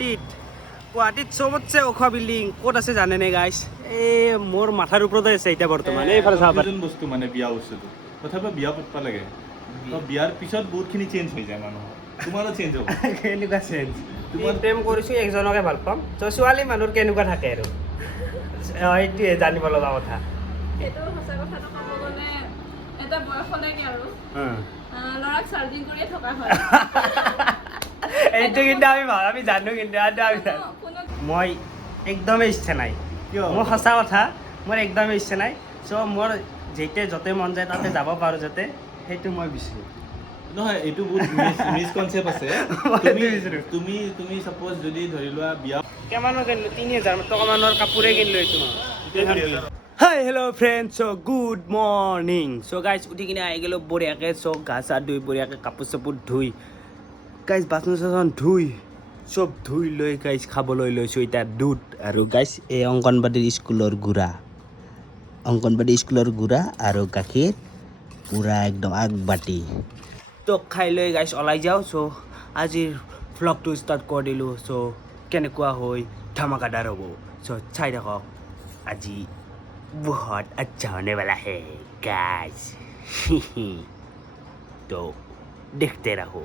গুৱাহাটীত চবতছে ওখ বিল্ডিং ক'ত আছে জানেনে গাইছ? এই মোৰ মাথাৰ ওপৰতে আছে এতিয়া বৰ্তমান। এইফালে চাব পাৰে বস্তু মানে বিয়া বস্তুটো তথাপি বিয়া পাতিব লাগে। বিয়াৰ পিছত বহুতখিনি চেঞ্জ হৈ যায় মানুহৰ। তোমাৰো চেঞ্জ হ'ব। কেনেকুৱা চেঞ্জ? তোমাৰ প্ৰেম কৰিছোঁ একজনকে ভাল পাম। ত' ছোৱালী মানুহৰ কেনেকুৱা থাকে আৰু সেইটোৱে জানিব লগা কথা। সেইটো সঁচা কথাটো ক'ব গ'লে এটা বয়সলৈকে আৰু ল'ৰাক চাৰ্জিং কৰিয়ে থকা হয়। এইটো কিন্তু আমি জানো কিন্তু মই একদমেই ইচ্ছা নাই। কিয়? মোৰ সঁচা কথা, মোৰ একদমেই ইচ্ছা নাই। চ' মোৰ যেতিয়া য'তে মন যায় তাতে যাব পাৰোঁ যাতে, সেইটো মই বিচাৰোঁ। নহয়, এইটো বহুত মিছকনচেপ্ট আছে। তুমি চাপ'জ যদি ধৰি লোৱা বিয়া কিমানৰ কিনিলোঁ? ৩,০০০ টকামানৰ কাপোৰে কিনিলোঁ এইটো মই। হাই হেল্ল' ফ্ৰেণ্ডছ, চ' গুড মৰ্ণিং। চ' গাইজ উঠি কিনে আহি গ'লোঁ বঢ়িয়াকৈ। চ' গা চা ধুই বঢ়িয়াকৈ কাপোৰ চাপোৰ ধুই গাইজ বাচন চাচন ধুই চব ধুই লৈ গাইজ খাবলৈ লৈছোঁ এতিয়া দুধ আৰু গাইজ এই অংগনবাদীৰ স্কুলৰ গুড়া আৰু গাখীৰ পূৰা একদম আগবাটি তো খাই লৈ গাইজ ওলাই যাওঁ। চ' আজিৰ ভ্লগটো ষ্টাৰ্ট কৰি দিলোঁ। চ' কেনেকুৱা হৈ ধামাকাদাৰ হ'ব। চ' চাই থাকক, আজি বহুত আচ্ছা होने वाला है गाइस। तो देखते रहो।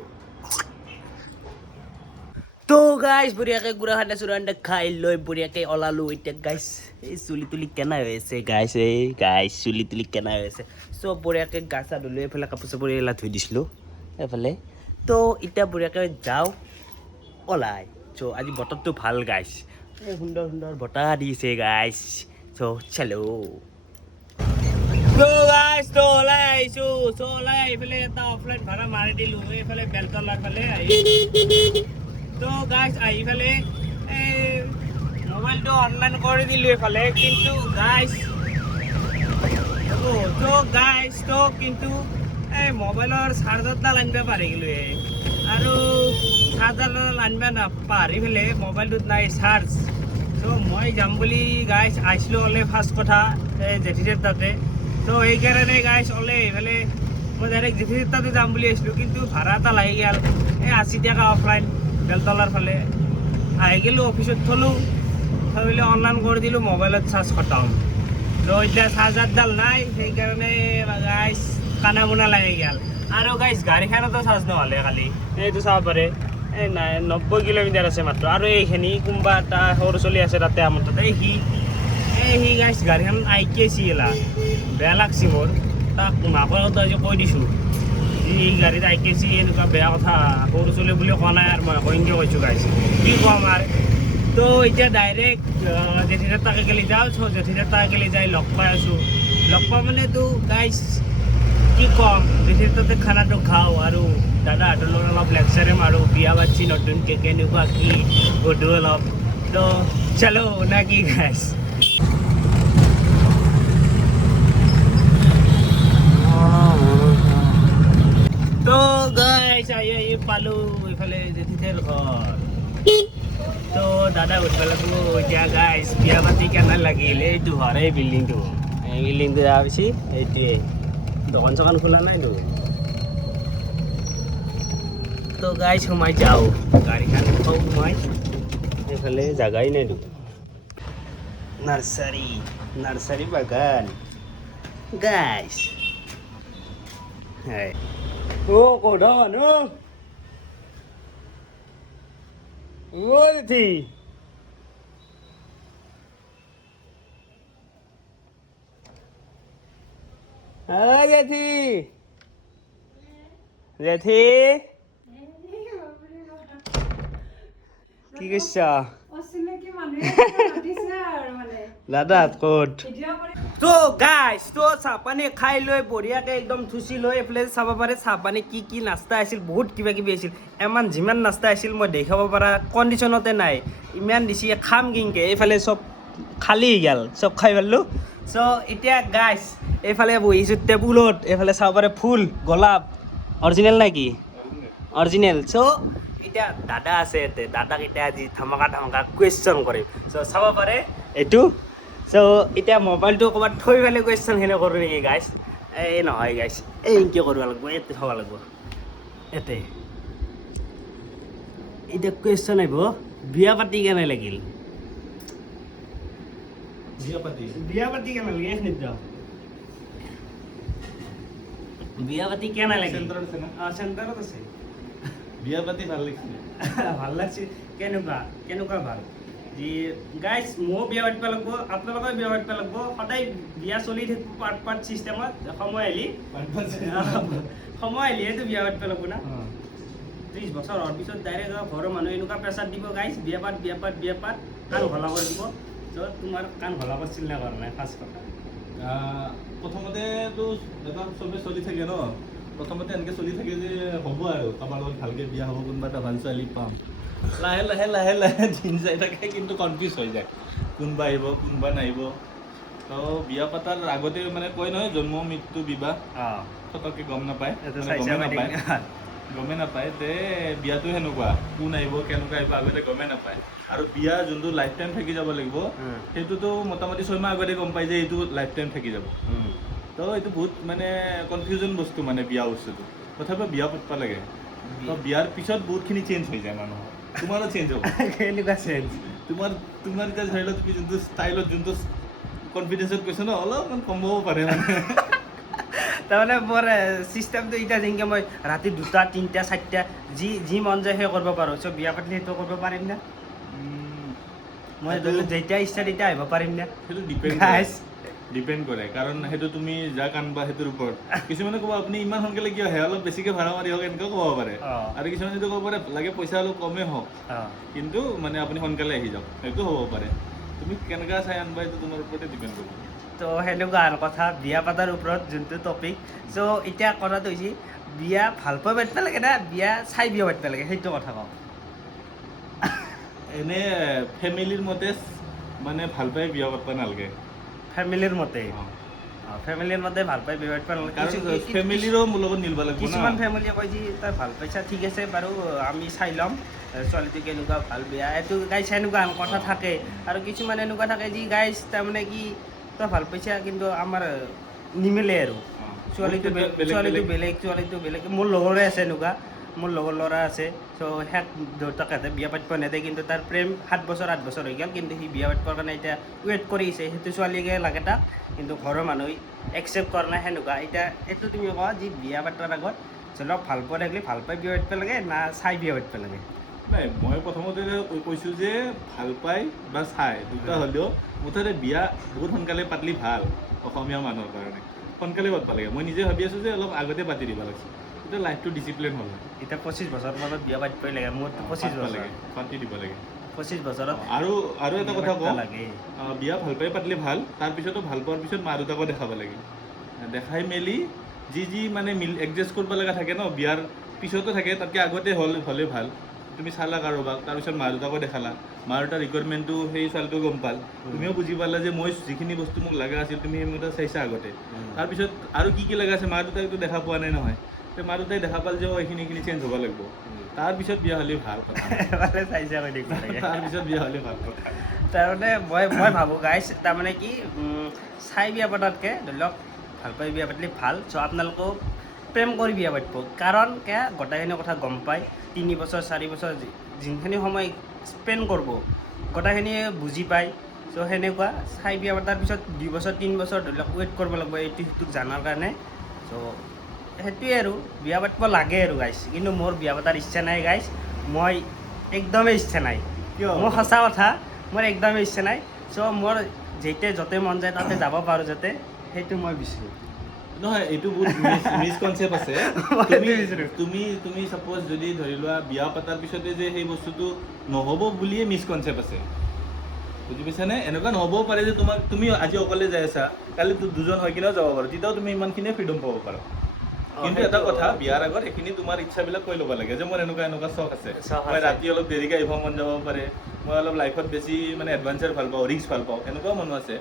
তো গাইজ বঢ়িয়াকৈ গুড়া খান্দা চুৰা খান্দা খাই লৈ বঢ়িয়াকৈ ওলালোঁ এতিয়া গাইজ। এই চুলি তুলি কেনা হৈ আছে গাইজ, চুলি তুলি কেনা হৈ আছে। চ' বঢ়িয়াকৈ গা চা ধুলোঁ, এইফালে কাপোৰ চাপোৰ এইবিলাক ধুই দিছিলোঁ এইফালে। তো এতিয়া বঢ়িয়াকৈ যাওঁ ওলাই। চ' আজি বতৰটো ভাল গাইজ, এই সুন্দৰ সুন্দৰ বতাহ দিছে গাইজ। চ' চলো। তো গাইজ তো ওলাই আহিছোঁ। চ' ওলাই আহি পেলাই এটা অফলাইন ভাড়া মাৰি দিলোঁ এইফালে বেলতলাৰ ফালে আহি। তো গাইজ আহি পেলাই এই মোবাইলটো অনলাইন কৰি দিলোঁ এইফালে, কিন্তু গাইজ কিন্তু এই মোবাইলৰ চাৰ্জাৰডাল আনিব পাহৰি গ'লোঁ আৰু চাৰ্জাৰডাল আনিব পাহৰি পেলাই মোবাইলটোত নাই চাৰ্জ। চ' মই যাম বুলি গাইজ আহিছিলোঁ ওলে ফাৰ্ষ্ট কথা এই জেঠিদেৰ তাতে। ত' সেইকাৰণে গাইজ ওলে এইফালে মই ডাইৰেক্ট জেঠিদেৰ তাতে যাম বুলি আহিছিলোঁ, কিন্তু ভাড়া এটা লাগি গ'ল এই 80 টকা অফলাইন বেলতলাৰ ফালে। আহি গ'লোঁ অফিচত থৈ পেলাই অনলাইন কৰি দিলোঁ, মোবাইলত চাৰ্জ খতম। তো এতিয়া চাৰ্জাৰডাল নাই, সেইকাৰণে গাইজ কানা মোনা লাগি গ'ল। আৰু গাইজ গাড়ীখনতো চাৰ্জ নহ'লে কালি এইটো চাব পাৰে এই নাই 90 কিলোমিটাৰ আছে মাত্ৰ। আৰু এইখিনি কোনোবা এটা সৰু চলি আছে তাতে আমাৰ তাতে সি গাইজ গাড়ীখন আইকেছি গেলা বেয়া লাগছি মোৰ। তাক মাকৰ কথা আজি কৈ দিছোঁ, এই গাড়ীত আইকেছি এনেকুৱা বেয়া কথা সৰু চলি বুলি কোৱা নাই আৰু মই এনেকৈ কৈছোঁ গাইজ, কি ক'ম আৰু। তো এতিয়া ডাইৰেক্ট জেঠিদাৰ তাকে গেলি যাওঁ। চ' জেঠিদাৰ তাকে গেলি যাই লগ পাই আছোঁ। লগ পোৱা মানেতো গাইজ কি ক'ম, জেঠিদাৰ তাতে খানাটো খাওঁ আৰু দাদাহঁতৰ লগত অলপ লেকচাৰে মাৰোঁ, বিয়া পাতিছি নতুনকৈ কেনেকুৱা কি সুধোঁ অলপ। তো চলো না কি গাইজ। তো গাইজ আহি পালোঁ এইফালে জেঠিদাৰ ঘৰ। তো দাদা উঠিব লাগিব এতিয়া গাইজ, বিয়া পাতি কেনে লাগিল। এইটো ঘৰ এই বিল্ডিংটো যোৱা বেছি এইটোৱে, দোকান চোকান খোলা নাইতো। তো গাইজ সোমাই যাওঁ, গাড়ীখন থওঁ সোমাই এইফালে জাগাই নাইতো। নাৰ্চাৰী বাগান গাইজ। ক'ত মানুহ জেঠি? জেঠি জেঠি কি কৰিছা? দাদা ক'ত? তো গাইজ তো চাহপানী খাই লৈ বঢ়িয়াকৈ একদম থুচি লৈ এইফালে চাব পাৰে চাহপানী কি কি নাস্তা আছিল, বহুত কিবা কিবি আছিল। যিমান নাস্তা আছিল মই দেখাব পৰা কণ্ডিশ্যনতে নাই, ইমান দিছি খাম কিনকে। এইফালে চব খালী হৈ গ'ল, চব খাই পেলালোঁ। চ' এতিয়া গাইজ এইফালে বহিছোঁ টেবুলত, এইফালে চাব পাৰে ফুল গোলাপ অৰিজিনেল নে কি? অৰিজিনেল। চ' এতিয়া দাদা আছে ইয়াতে, দাদাক এতিয়া আজি ধামাকা কুৱেশ্যন কৰিম। চ' চাব পাৰে এইটো। চ' এতিয়া মোবাইলটো ক'ৰবাত থৈ পেলাই কুৱেশ্যনখিনি কৰোঁ নেকি গাইজ? এই নহয় গাইজ, এনেকৈ কৰিব লাগিব, ইয়াতে থ'ব লাগিব। ইয়াতে এতিয়া কুৱেশ্যন আহিব বিয়া পাতি কেনে লাগিল বিয়া পাতি বিয়া পাতি কেনে লাগিল নিত্য বিয়া পাতি কেনে লাগিল চেণ্টাৰত আছে না চেণ্টাৰত আছে বিয়া পাতি ভাল লাগিছে ভাল লাগছে কেনেকুৱা কেনেকুৱা ভাল যি গাইজ ময়ো বিয়া পাতিব লাগিব আপোনালোকেও বিয়া পাতিব লাগিব সদায় বিয়া চলি থাকিব পাৰ্ট পাৰ্ট চিষ্টেমত সময় আহিলি সময় আহিলেতো বিয়া পাতিব লাগিব না 30 বছৰ হোৱাৰ পিছত ডাইৰেক্ট ঘৰৰ মানুহে এনেকুৱা প্ৰেছাৰ দিব গাইজ বিয়া পাত বিয়া পাত বিয়া পাত কাণ ঘলা কৰি দিব ত' তোমাৰ কাণ ঘলা কৰিছিল নে কৰা নাই ফাৰ্ষ্ট কথা প্ৰথমতেতো এটা চবে চলি থাকে ন প্ৰথমতে এনেকৈ চলি থাকে যে হ'ব আৰু কাৰোবাৰ লগত ভালকৈ বিয়া হ'ব কোনোবা এটা ভাল ছোৱালী পাম লাহে লাহে লাহে লাহে দিন যাই থাকে কিন্তু কনফিউজ হৈ যায় কোনোবা আহিব কোনোবা নাহিব তো বিয়া পাতাৰ আগতে মানে কয় নহয় জন্ম মৃত্যু বিবাহ ফটককৈ গম নাপায় গমেই নাপায় যে বিয়াটো সেনেকুৱা কোন আহিব কেনেকুৱা আহিব আগতে গমেই নাপায় আৰু বিয়া যোনটো লাইফ টাইম থাকি যাব লাগিব সেইটোতো মোটামুটি 6 মাহ আগতে গম পাই যে এইটো লাইফ টাইম থাকি যাব তো এইটো বহুত মানে কনফিউজন বস্তু মানে বিয়া বস্তুটো তথাপিও বিয়া পাতিব লাগে তো বিয়াৰ পিছত বহুতখিনি চেঞ্জ হৈ যায় মানুহৰ তোমাৰো চেঞ্জ হ'ব কেনেকুৱা চেঞ্জ তোমাৰ এতিয়া ধৰি লওক তুমি যোনটো ষ্টাইলত যোনটো কনফিডেঞ্চত কৈছা ন অলপমান কম হ'ব পাৰে মানে তাৰমানে মোৰ চিষ্টেমটো এতিয়া যেনেকৈ মই ৰাতি 2টা 3টা 4টা যি মন যায় সেই কৰিব পাৰোঁ চ' বিয়া পাতিলে সেইটো কৰিব পাৰিম না মই ধৰি লওক যেতিয়া ইচ্ছা তেতিয়া আহিব পাৰিম না সেইটো ডিপেণ্ড কৰে কাৰণ সেইটো তুমি যাক আনবা সেইটোৰ ওপৰত কিছুমানে ক'ব আপুনি ইমান সোনকালে কিয় আহে অলপ বেছিকৈ ভাড়া মাৰি হওক এনেকৈ ক'ব পাৰে আৰু কিছুমানে যদি ক'ব পাৰে লাগে পইচা অলপ কমেই হওক কিন্তু মানে আপুনি সোনকালে আহি যাওক সেইটো হ'ব পাৰে তুমি কেনেকুৱা চাই আনবা এইটো তোমাৰ ওপৰতে ডিপেণ্ড কৰিব তো সেনেকুৱা আৰু কথা বিয়া পাতাৰ ওপৰত যোনটো টপিক চ' এতিয়া কথাটো হৈছে বিয়া ভাল পাই পাতিব লাগে না বিয়া চাই বিয়া পাতিব লাগে সেইটো কথা কওঁ এনে ফেমিলিৰ মতে মানে ভাল পাই বিয়া পাতিব নালাগে ফেমিলিৰ মতে ফেমিলিৰ মতে ভাল পাই বিয়া পাতিব নালাগে কাৰণ ফেমিলিৰো মোৰ লগত মিলিব লাগিব কিছুমান ফেমিলিয়ে কয় যে তই ভাল পাইছা ঠিক আছে বাৰু আমি চাই ল'ম ছোৱালীটো কেনেকুৱা ভাল বেয়া এইটো গাইজ এনেকুৱা কথা থাকে আৰু কিছুমান এনেকুৱা থাকে যি গাইজ তাৰমানে কি তই ভাল পাইছা কিন্তু আমাৰ নিমিলে আৰু ছোৱালীটো বেলেগ মোৰ লগৰে আছে এনেকুৱা মোৰ লগৰ ল'ৰা আছে চ' সেয়াক দেউতাকহঁতে বিয়া পাতিব নেদে কিন্তু তাৰ প্ৰেম 7 বছৰ 8 বছৰ হৈ গ'ল কিন্তু সি বিয়া পাতিবৰ কাৰণে এতিয়া ৱেইট কৰি আছে সেইটো ছোৱালীকে লাগে তাক কিন্তু ঘৰৰ মানুহে একচেপ্ট কৰা নাই সেনেকুৱা এতিয়া এইটো তুমি কোৱা যি বিয়া পাতাৰ আগত ধৰি লওক ভাল পোৱা থাকিলে ভাল পাই বিয়া পাতিব লাগে না চাই বিয়া পাতিব লাগে নাই মই প্ৰথমতে কৈছোঁ যে ভাল পাই বা চাই দুটা হ'লেও মুঠতে বিয়া বহুত সোনকালে পাতিলে ভাল অসমীয়া মানুহৰ কাৰণে সোনকালে পাতিব লাগে মই নিজে ভাবি আছোঁ যে অলপ আগতে পাতি দিব লাগিছিল তেতিয়া লাইফটো ডিচিপ্লিন হ'ল এতিয়া 25 বছৰ মানত বিয়া পাতিবই লাগে মোৰতো 25 বছৰ লাগে পাতি দিব লাগে 25 বছৰত আৰু এটা কথা কওঁ লাগে বিয়া ভাল পাই পাতিলে ভাল তাৰপিছতো ভাল পোৱাৰ পিছত মা দেউতাকো দেখাব লাগে দেখাই মেলি যি মানে এডজাষ্ট কৰিব লগা থাকে ন বিয়াৰ পিছতো থাকে তাতকৈ আগতে হ'লে ভাল তুমি চালা কাৰোবাক তাৰপিছত মা দেউতাকো দেখালা মা দেউতাৰ ৰিকুৱাৰমেণ্টটো সেই ছোৱালীটো গম পাল তুমিও বুজি পালা যে মই যিখিনি বস্তু মোক লগা আছিল তুমি সেইমতে চাইছা আগতে তাৰপিছত আৰু কি লগা আছে মা দেউতাকতো দেখা পোৱা নাই নহয় তে মা দেউতাই দেখা পাল যে এইখিনি চেঞ্জ হ'ব লাগিব তাৰপিছত বিয়া হ'লে ভাল কথা তাৰপিছত বিয়া হ'লে ভাল কথা তাৰমানে মই ভাবোঁ গাইজ তাৰমানে কি চাই বিয়া পতাতকৈ ধৰি লওক ভাল পাই বিয়া পাতিলে ভাল চ' আপোনালোকেও প্ৰেম কৰি বিয়া পাতিব কাৰণ গোটেইখিনি কথা গম পায় 3 বছৰ 4 বছৰ যোনখিনি সময় স্পেণ্ড কৰিব গোটেইখিনি বুজি পায় চ' সেনেকুৱা চাই বিয়া পতাৰ পিছত 2 বছৰ 3 বছৰ ধৰি লওক ৱেইট কৰিব লাগিব এইটো সিটোক জানাৰ কাৰণে চ' সেইটোৱে আৰু বিয়া পাতিব লাগে আৰু গাইজ কিন্তু মোৰ বিয়া পতাৰ ইচ্ছা নাই গাইজ মই একদমেই ইচ্ছা নাই মোৰ সঁচা কথা মোৰ একদমেই ইচ্ছা নাই চ' মোৰ যেতিয়া য'তে মন যায় তাতে যাব পাৰোঁ যাতে সেইটো মই বিচাৰোঁ নহয় এইটো বহুত মিছকনচেপ্ট আছে তুমি ছাপ'জ যদি ধৰি লোৱা বিয়া পতাৰ পিছতে যে সেই বস্তুটো নহ'ব বুলিয়ে মিছকনচেপ্ট আছে বুজি পাইছানে এনেকুৱা নহ'বও পাৰে যে তুমি আজি অকলে যাই আছা কালি দুজন হৈ কিনেও যাব পাৰোঁ তেতিয়াও তুমি ইমানখিনিয়ে ফ্ৰীডম পাব পাৰা কিন্তু এটা কথা বিয়াৰ আগত সেইখিনি তোমাৰ ইচ্ছাবিলাক কৈ ল'ব লাগে যে মোৰ এনেকুৱা চখ আছে মই ৰাতি অলপ দেৰিকৈ আহিব মন যাব পাৰে মই অলপ লাইফত বেছি মানে এডভেঞ্চাৰ ভাল পাওঁ ৰিস্ক ভাল পাওঁ এনেকুৱাও মানুহ আছে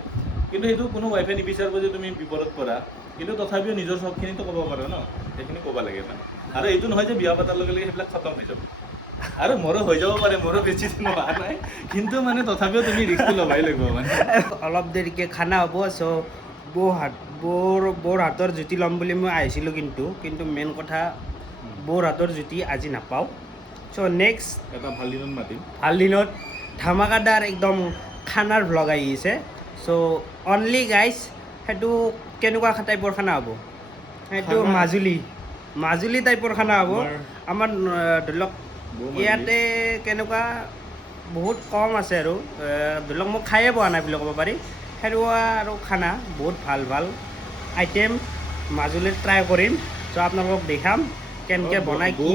কিন্তু সেইটো কোনো ৱাইফে নিবিচাৰিব যে তুমি বিপদত পৰা কিন্তু তথাপিও নিজৰ চখখিনিতো ক'ব পাৰোঁ ন সেইখিনি ক'ব লাগে মানে আৰু এইটো নহয় যে বিয়া পতাৰ লগে লগে সেইবিলাক খতম হৈ যাব আৰু মোৰো হৈ যাব পাৰে মোৰো বেছি দিন হোৱা নাই কিন্তু মানে তথাপিও তুমি ৰিস্কটো ল'বই লাগিব মানে অলপ দেৰিকৈ খানা হ'ব চ' বৌৰ হাতৰ জুতি ল'ম বুলি মই আহিছিলোঁ কিন্তু মেইন কথা বৌৰ হাতৰ জুতি আজি নাপাওঁ চ' নেক্সট এটা ভাল দিনত মাতিম ভাল দিনত ধামাকাদাৰ একদম খানাৰ ভ্লগ আহি আছে চ' অনলি গাইজ সেইটো কেনেকুৱা টাইপৰ খানা হ'ব সেইটো মাজুলী টাইপৰ খানা হ'ব আমাৰ ধৰি লওক ইয়াতে কেনেকুৱা বহুত কম আছে আৰু ধৰি লওক মই খায়ে পোৱা নাই বুলি ক'ব পাৰি সেনেকুৱা আৰু খানা বহুত ভাল ভাল আইটেম মাজুলীত ট্ৰাই কৰিম চ' আপোনালোকক দেখাম কেনেকৈ বনাই কি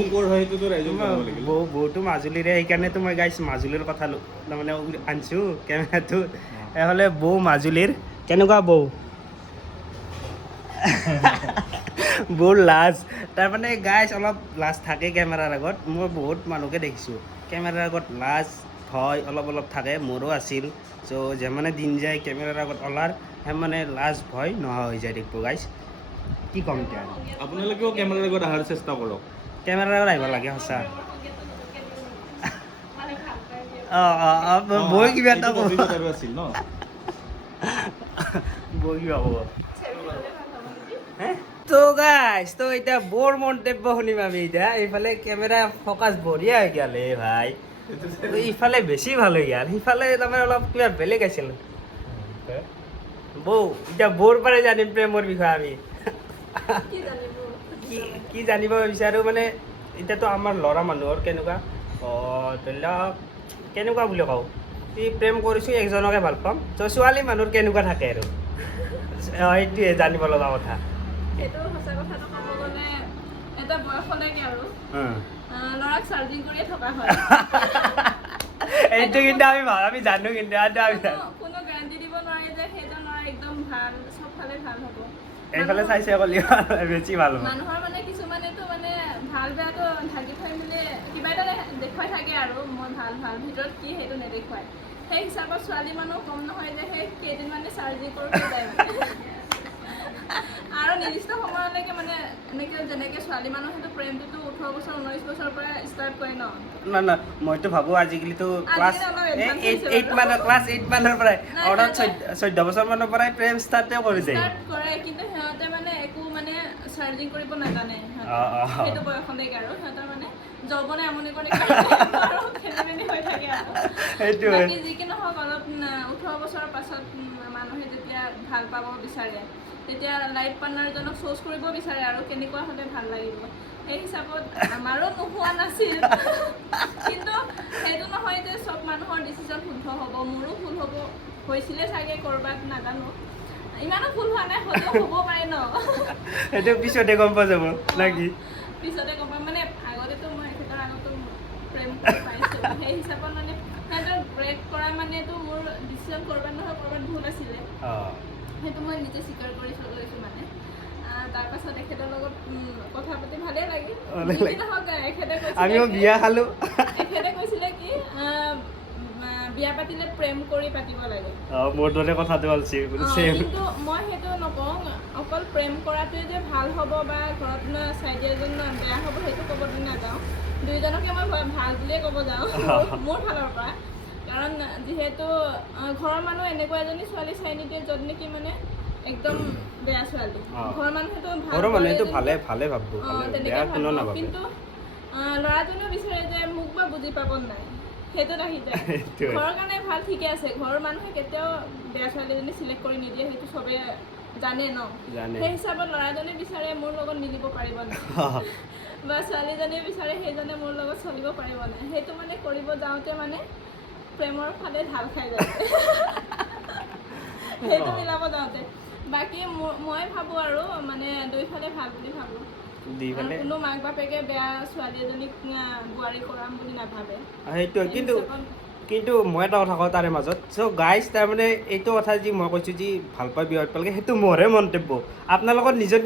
বহুতো মাজুলীৰে সেইকাৰণেতো মই গাইছ মাজুলীৰ কথা তাৰমানে আনিছোঁ কেমেৰাটো এইফালে বৌ মাজুলীৰ কেনেকুৱা বৌ বৌৰ লাজ তাৰমানে গাইছ অলপ লাজ থাকে কেমেৰাৰ আগত মই বহুত মানুহকে দেখিছোঁ কেমেৰাৰ আগত লাজ ভয় অলপ থাকে মোৰো আছিল চ' যিমানে দিন যায় কেমেৰাৰ আগত ওলাৰ সিমানে লাজ ভয় নোহোৱা হৈ যায় দেখিব গাইছ কি ক'ম এতিয়া আপোনালোকেও কেমেৰাৰ আগত অহাৰ চেষ্টা কৰক কেমেৰাৰ আগত আহিব লাগে সঁচা বৈ কিবা এটা আছিল ন বৈ কিবা হ'ব তো গাইছ তো এতিয়া বৰ মন্তব্য শুনিম আমি এতিয়া এইফালে কেমেৰা ফ'কাছ বঢ়িয়া হৈ গ'ল হে ভাই ইফালে বেছি ভাল হৈ গ'ল সিফালে তাৰমানে অলপ কিবা বেলেগ আছিল বৌ এতিয়া বৌৰ পৰাই জানিম প্ৰেমৰ বিষয়ে আমি কি জানিব বিচাৰোঁ মানে এতিয়াতো আমাৰ ল'ৰা মানুহৰ কেনেকুৱা ধৰি লওক কেনেকুৱা বুলি কওঁ কি প্ৰেম কৰিছোঁ একজনকে ভাল পাম ত' ছোৱালী মানুহৰ কেনেকুৱা থাকে আৰু সেইটোৱে জানিব লগা কথা সেইটো সঁচা কথাটো ক'ব গ'লে এটা বয়সলৈকে আৰু ল'ৰাক চাৰ্জিং কৰিয়ে থকা হয় এইটো কিন্তু আমি জানো কিন্তু কোনো গেৰাণ্টি দিব নোৱাৰে যে সেইজন ল'ৰা একদম ভাল চবফালে ভাল হ'ব এইফালে চাইছে অকল বেছি ভাল হ'ব মানুহৰ মানে কিছুমানেতো মানে ভাল বেয়াটো ঢাকি থৈ মেলি কিবা এটা দেখুৱাই থাকে আৰু মই ভাল ভিতৰত কি সেইটো নেদেখুৱাই সেই হিচাপত ছোৱালী মানুহ কম নহয় যে সেই কেইদিনমানে চাৰ্জিং কৰোঁতে যায় আৰু নিৰ্দিষ্ট সময়লৈকে মানে এনেকৈ যেনেকৈ ছোৱালী মানুহ সেইটো প্ৰেমটোতো 18 বছৰ 19 বছৰৰ পৰা ষ্টাৰ্ট কৰে ন না মইতো ভাবোঁ আজিকালিতো ক্লাছ 8 মানৰ পৰাই অৰ্থাৎ 14 বছৰ মানৰ পৰাই প্ৰেম ষ্টাৰ্টে কৰি যায় কৰে কিন্তু সিহঁতে মানে একো মানে চাৰ্জিং কৰিব নাজানে সেইটো বয়সলৈকে আৰু সিহঁতৰ মানে যৌৱনে আমনি কৰে আৰু খেলি হৈ থাকে আৰু বাকী যি কি নহওক অলপ 18 বছৰৰ পাছত মানুহে যেতিয়া ভাল পাব বিচাৰে তেতিয়া লাইফ পাৰ্টনাৰজনক চ'জ কৰিব বিচাৰে আৰু কেনেকুৱা হ'লে ভাল লাগিব সেই হিচাপত আমাৰো নোহোৱা নাছিল কিন্তু সেইটো নহয় যে চব মানুহৰ ডিচিশ্যন শুদ্ধ হ'ব মোৰো ভুল হ'ব হৈছিলে চাগে ক'ৰবাত নাজানো ইমানো ভুল হোৱা নাই হ'লেও হ'ব পাৰে ন সেইটো পিছতে গম পোৱা যাব নেকি পিছতে গম পাম মানে আগতেতো মই এখেতৰ আগতো প্ৰেম কৰি পাইছোঁ সেই হিচাপত মানে সিহঁতৰ ব্ৰেক কৰা মানেতো মোৰ ডিচিশ্যন ক'ৰবাত নহয় ক'ৰবাত ভুল আছিলে সেইটো মই নিজে স্বীকাৰ কৰি লৈছোঁ মানে তাৰপাছত এখেতৰ লগত কথা পাতি ভালেই লাগিল নহওক আমিও বিয়া খালোঁ এখেতে কৈছিলে কি বিয়া পাতিলে প্ৰেম কৰি পাতিব লাগে মোৰ দৰে কথাটো কিন্তু মই সেইটো নকওঁ অকল প্ৰেম কৰাটোৱে যে ভাল হ'ব বা ঘৰত চাইডে এজন বেয়া হ'ব সেইটো ক'ব নাযাওঁ দুয়োজনকে মই ভাল বুলিয়ে ক'ব যাওঁ মোৰ ফালৰ পৰা কাৰণ যিহেতু ঘৰৰ মানুহ এনেকুৱা এজনী ছোৱালী চাই নিদিয়ে য'ত নেকি মানে একদম বেয়া ছোৱালী ঘৰৰ মানুহেতো ভালে ভাবো কিন্তু ল'ৰাজনেও বিচাৰে যে মোক বা বুজি পাব নাই সেইটোত আহি যায় ঘৰৰ কাৰণে ভাল ঠিকে আছে ঘৰৰ মানুহে কেতিয়াও বেয়া ছোৱালীজনী চিলেক্ট কৰি নিদিয়ে সেইটো চবে জানে ন সেই হিচাপত ল'ৰাজনে বিচাৰে মোৰ লগত মিলিব পাৰিব নাই বা ছোৱালীজনীয়ে বিচাৰে সেইজনে মোৰ লগত চলিব পাৰিব নাই সেইটো মানে কৰিব যাওঁতে মানে প্ৰেমৰ ফালে ঢাল খাই যায় সেইটো মিলাব যাওঁতে বাকী মই ভাবোঁ আৰু মানে দুইফালে ভাল বুলি ভাবোঁ কোনো মাক বাপেকে বেয়া ছোৱালী এজনীক বোৱাৰী কৰাম বুলি নাভাবে সেইটো কিন্তু মই এটা কথা কওঁ তাৰে মাজত চ' গাইজ তাৰমানে এইটো কথা যি মই কৈছোঁ যি ভাল পাই বিয়া পাতিব লাগে সেইটো মোৰহে মন্তব্য আপোনালোকৰ নিজৰ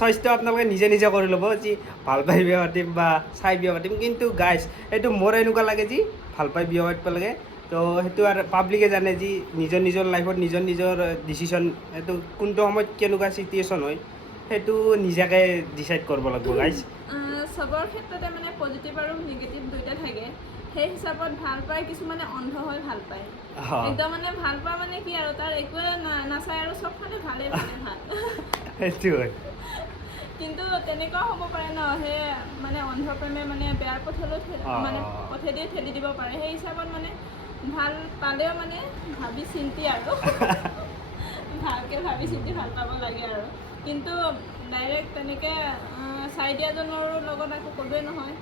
চইচটো আপোনালোকে নিজে কৰি ল'ব যি ভাল পাই বিয়া পাতিম বা চাই বিয়া পাতিম কিন্তু গাইজ এইটো মোৰ এনেকুৱা লাগে যি ভাল পাই বিয়া পাতিব লাগে তো সেইটো আৰু পাব্লিকে জানে যি নিজৰ লাইফত নিজৰ ডিচিশ্যন এইটো কোনটো সময়ত কেনেকুৱা চিটুৱেশ্যন হয় সেইটো নিজাকে ডিচাইড কৰিব লাগিব গাইজ চবৰ ক্ষেত্ৰতে মানে পজিটিভ আৰু নিগেটিভ দুইটা থাকে সেই হিচাপত ভাল পায় কিছুমানে অন্ধ হৈ ভাল পায় একদম মানে ভাল পোৱা মানে কি আৰু তাৰ একোৱে নাচায় আৰু চবফালে ভালেই ভাল সেইটো হয় কিন্তু তেনেকুৱাও হ'ব পাৰে ন, সেই মানে অন্ধপ্ৰেমে মানে বেয়াৰ পথলৈ মানে পথেদিয়ে ঠেলি দিব পাৰে। সেই হিচাপত মানে ভাল পালেও মানে ভাবি চিন্তি আৰু ভালকৈ ভাবি চিন্তি ভাল পাব লাগে আৰু। কিন্তু ডাইৰেক্ট তেনেকৈ চাই দিয়াজনৰো লগত আকৌ ক'লোৱে নহয়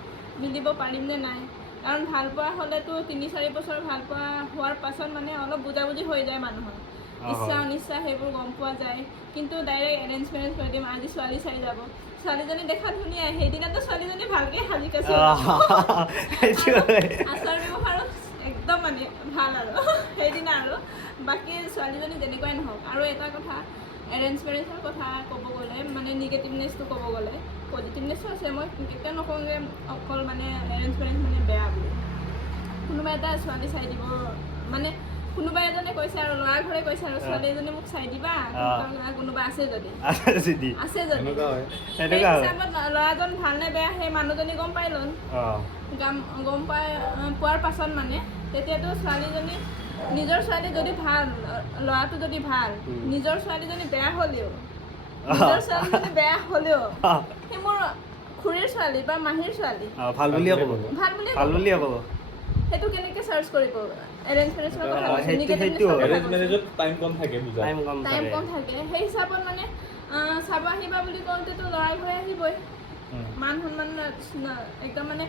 মিলিব পাৰিম নে নাই। কাৰণ ভাল পোৱা হ'লেতো ৩-৪ বছৰ ভাল পোৱা হোৱাৰ পাছত মানে অলপ বুজাবুজি হৈ যায় মানুহৰ, ইচ্ছা অনিচ্ছা সেইবোৰ গম পোৱা যায়। কিন্তু ডাইৰেক্ট এৰেঞ্জ মেৰেঞ্জ কৰি দিম, আজি ছোৱালী চাই যাব, ছোৱালীজনী দেখা ধুনীয়া, সেইদিনাতো ছোৱালীজনী ভালকৈ সাজি কাচি আচাৰ ব্যৱহাৰো একদম মানে ভাল আৰু সেইদিনা আৰু। বাকী ছোৱালীজনী যেনেকুৱাই নহওক। আৰু এটা কথা এৰেঞ্জ মেৰেঞ্জৰ কথা ক'ব গ'লে মানে নিগেটিভনেছটো ক'ব গ'লে পজিটিভনেছো আছে। মই কেতিয়াও নকওঁ যে অকল মানে এৰেঞ্জ মেৰেঞ্জ মানে বেয়া বুলি। কোনোবা এটা ছোৱালী চাই দিব মানে কোনোবা এজনে কৈছে আৰু ল'ৰা ঘৰে কৈছে আৰু ছোৱালী এজনী মোক চাই দিবা, কোনোবা আছে যদি সেই হিচাপত ল'ৰাজন ভাল নে বেয়া সেই মানুহজনী গম পাই ল'ল। গম পোৱাৰ পাছত মানে তেতিয়াতো ছোৱালীজনী নিজৰ ছোৱালী যদি ভাল, ল'ৰাটো যদি ভাল, নিজৰ ছোৱালীজনী বেয়া হ'লেও সেই মোৰ খুৰীৰ ছোৱালী বা মাহীৰ ছোৱালী ভাল বুলিয়ে ক'ব, ভাল বুলিয়ে ক'ব। সেইটো কেনেকৈ চাৰ্চ কৰিব? এৰেঞ্জ মেৰেঞ্জৰ কথা এৰেঞ্জ মেৰেজত টাইম কম থাকে, টাইম কম থাকে। সেই হিচাপত মানে চাব আহিবা বুলি কওঁতেতো ল'ৰা ঘৰে আহিবই, মান সন্মান একদম মানে